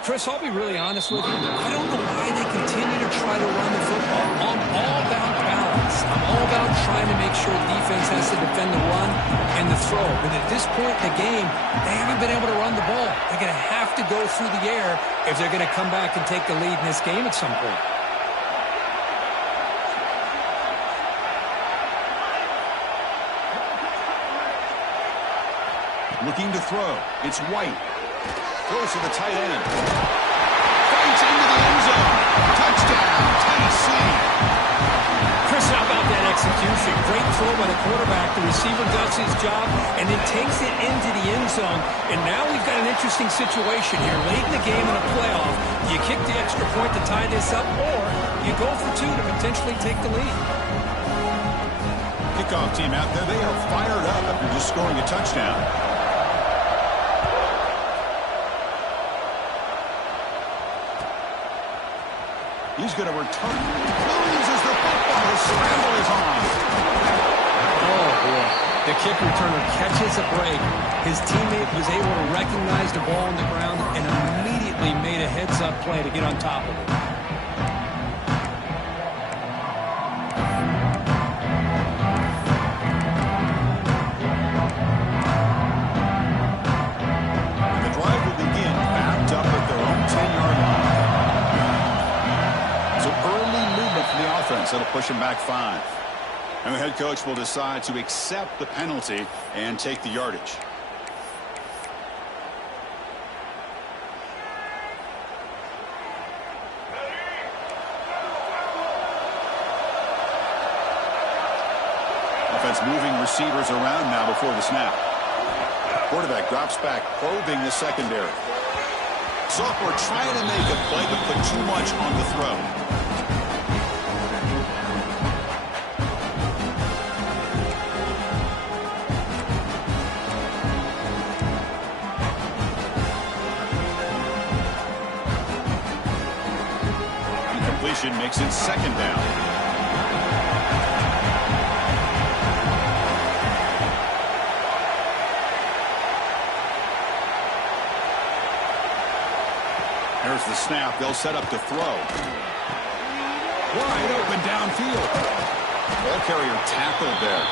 Chris, I'll be really honest with you. I don't know why they continue to try to run the football. I'm all about balance. I'm all about trying to make sure defense has to defend the run and the throw. But at this point in the game, they haven't been able to run the ball. They're going to have to go through the air if they're going to come back and take the lead in this game at some point. Looking to throw. It's White. Throws to the tight end. Fights into the end zone. Touchdown, Tennessee. Chris, how about that execution? Great throw by the quarterback. The receiver does his job and then takes it into the end zone. And now we've got an interesting situation here. Late in the game in a playoff, you kick the extra point to tie this up, or you go for two to potentially take the lead. Kickoff team out there. They are fired up after just scoring a touchdown. He's going to return. Loses the football. The scramble is on. Oh, boy. The kick returner catches a break. His teammate was able to recognize the ball on the ground and immediately made a heads-up play to get on top of it. And the drive will begin backed up at their own 10-yard line. Early movement from the offense. That'll push him back 5. And the head coach will decide to accept the penalty and take the yardage. Offense moving receivers around now before the snap. Quarterback drops back, probing the secondary. Sophomore trying to make a play, but put too much on the throw. Incompletion makes it 2nd down. There's the snap. They'll set up to throw. Wide open downfield. Ball carrier tackled there.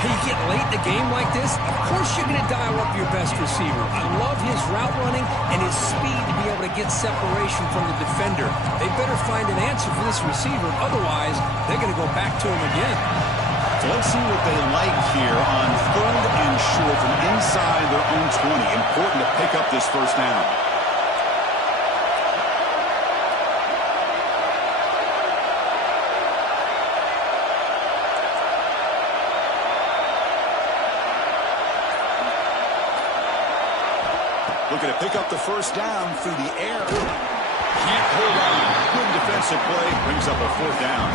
Hey, you get late in a game like this, of course you're going to dial up your best receiver. I love his route running and his speed to be able to get separation from the defender. They better find an answer for this receiver. Otherwise, they're going to go back to him again. So let's see what they like here on 3rd and short from inside their own 20. Important to pick up this first down. Looking to pick up the first down through the air. Can't hold on. Good defensive play. Brings up a 4th down.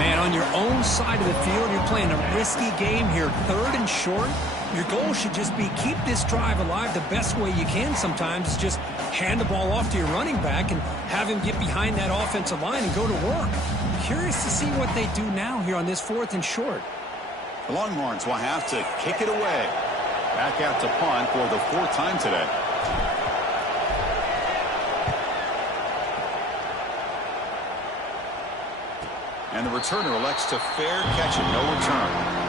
Man, on your own side of the field, you're playing a risky game here. 3rd and short. Your goal should just be keep this drive alive the best way you can sometimes. Is just hand the ball off to your running back and have him get behind that offensive line and go to work. Curious to see what they do now here on this 4th and short. The Longhorns will have to kick it away. Back out to punt for the 4th time today. And the returner elects to fair catch it. No return.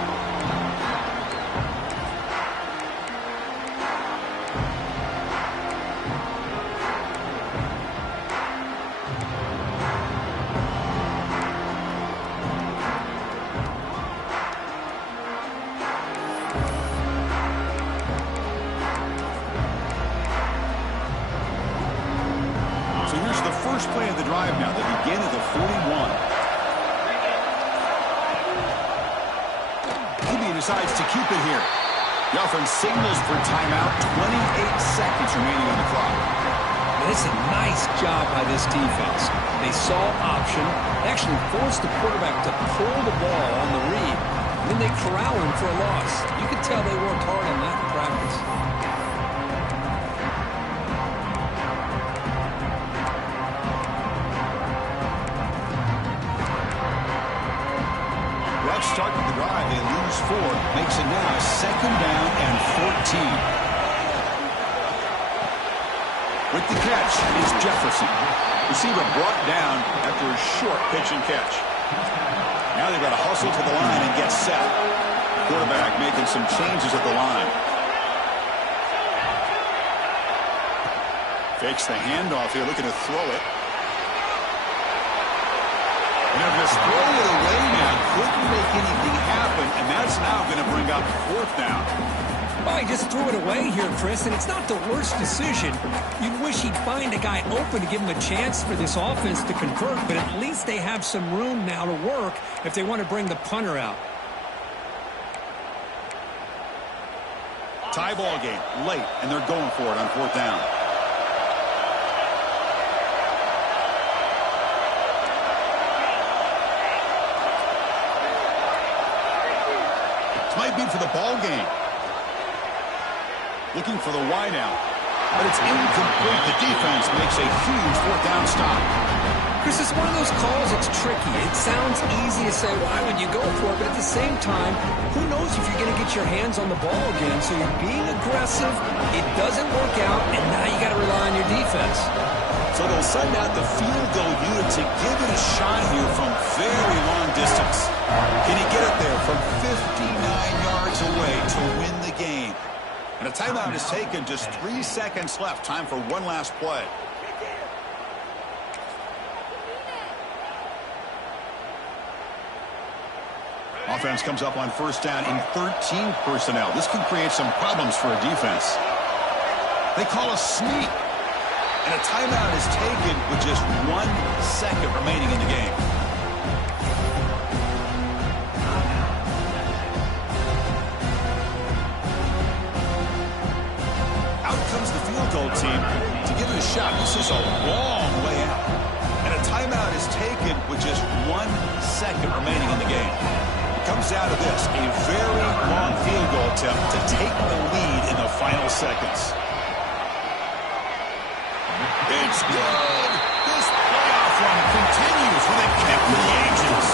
First play of the drive now. They begin at the 41. He decides to keep it here. The offense signals for timeout. 28 seconds remaining on the clock. And it's a nice job by this defense. They saw option, actually forced the quarterback to pull the ball on the read, and then they corral him for a loss. You could tell they worked hard on that in practice. Rough start to the drive. They lose 4. Makes it now 2nd down and 14. With the catch is Jefferson. Receiver brought down after a short pitch and catch. Now they've got to hustle to the line and get set. Quarterback making some changes at the line. Fakes the handoff here, looking to throw it. And if this throw it away now, couldn't make anything happen, and that's now going to bring up 4th down. Well, he just threw it away here, Chris, and it's not the worst decision. You'd wish he'd find a guy open to give him a chance for this offense to convert, but at least they have some room now to work if they want to bring the punter out. Tie ball game, late, and they're going for it on 4th down. This might be for the ball game. Looking for the wideout, but it's incomplete. The defense makes a huge 4th down stop. Chris, it's one of those calls that's tricky. It sounds easy to say, why would you go for it? But at the same time, who knows if you're going to get your hands on the ball again. So you're being aggressive, it doesn't work out, and now you got to rely on your defense. So they'll send out the field goal unit to give it a shot here from very long distance. Can he get it there from 59 yards away to win the game? And a timeout is taken, just 3 seconds left. Time for one last play. Offense comes up on 1st down in 13 personnel. This can create some problems for a defense. They call a sneak. And a timeout is taken with just 1 second remaining in the game. Goal team to give it a shot. This is a long way out. And a timeout is taken with just 1 second remaining in the game. It comes down to this, a very long field goal attempt to take the lead in the final seconds. It's good! This playoff run continues with a kick for the Angels.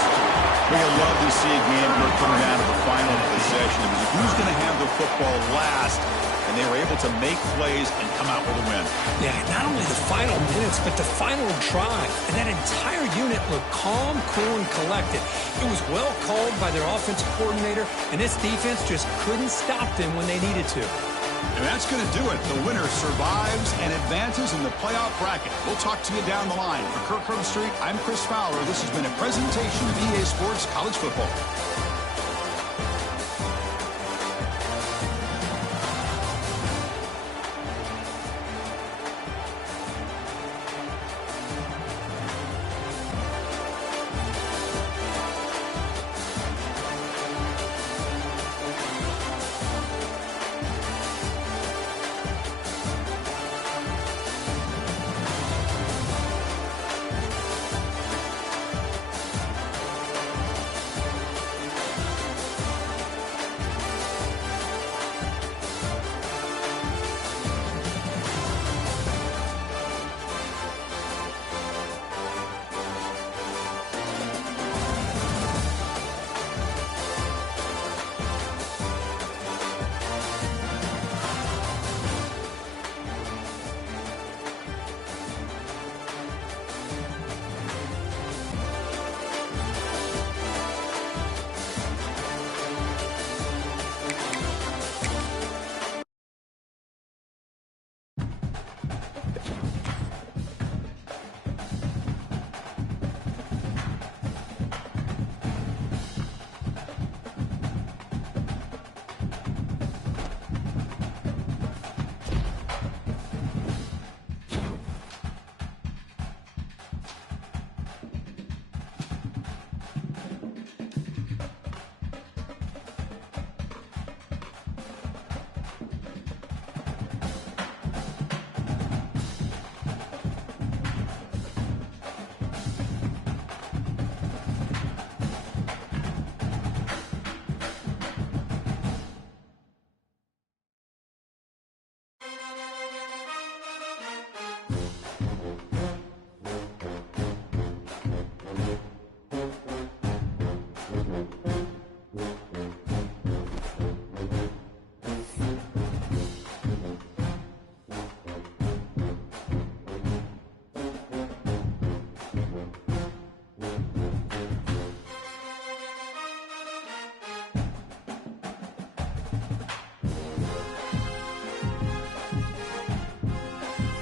We love to see a game where it comes down to the final possession. Because who's going to have the football last? And they were able to make plays and come out with a win. Yeah, not only the final minutes, but the final drive. And that entire unit looked calm, cool, and collected. It was well called by their offensive coordinator, and this defense just couldn't stop them when they needed to. And that's going to do it. The winner survives and advances in the playoff bracket. We'll talk to you down the line. For Kirk Street, I'm Chris Fowler. This has been a presentation of EA Sports College Football.